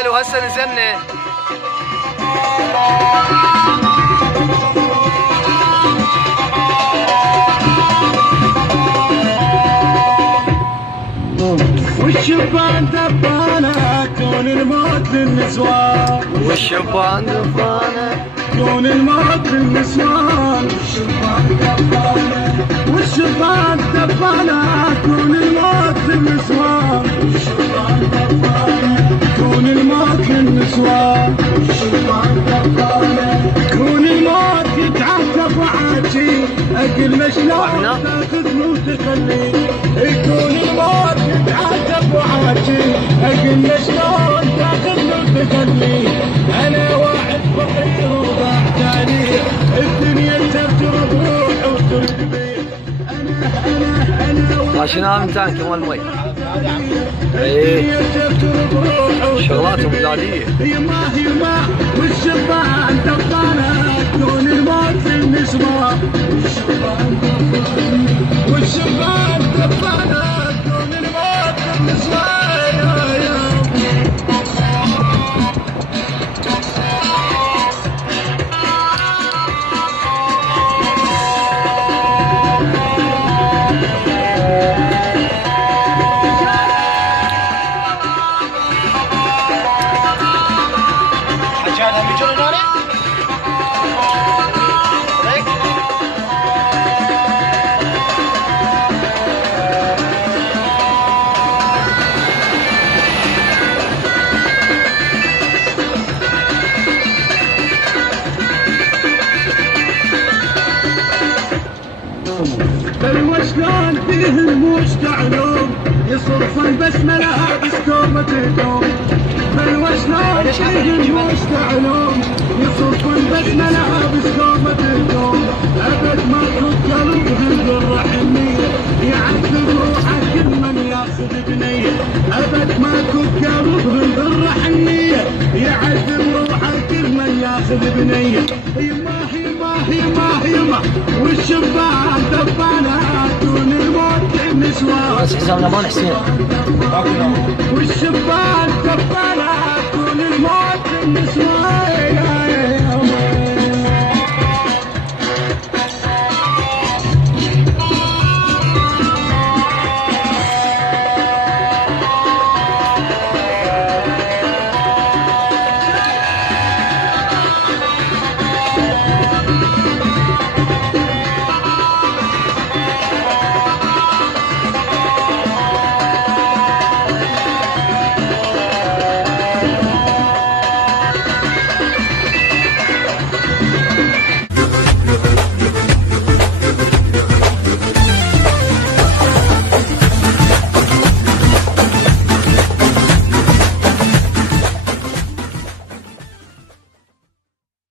جبل وهسه نزلنا. والشبان دبانة كون الموت للنسوان، والشبان دبانة كون الموت للنسوان، والشبان دبانة كون الموت للنسوان، كون الموت للنسوان، كون الموت يتعذب وعاجي اقل شلون تاخذني وتخلي، يكون الموت يتعذب وعاجي اقل شلون تاخذني وتخلي. انا واحد فقير وضحكاني الدنيا تفجر بروح وتلقبي. انا ماشينها من تانك مال المي. ايه شغلاتهم بلاديه. يما والشبان دبانه كون الموت للنسوان، والشبان دبانه كون الموت للنسوان. بل وشلون فيه المشتعلون يصرفن بس ملابس تومة تدوم. بل وشلون فيه المشتعلون يصرفن بس ملابس تومة تدوم. ابد ما كنت قلبهم بالرحمية يعذب روحه كل من ياخذ بنية. ابد ما كنت قلبهم بالرحمية يعذب روحه كل من ياخذ بنية. يما والشبان دبانة دون الموت للنسوان، بس حسابنا ما حسين. والشبان دبانة دون الموت للنسوان.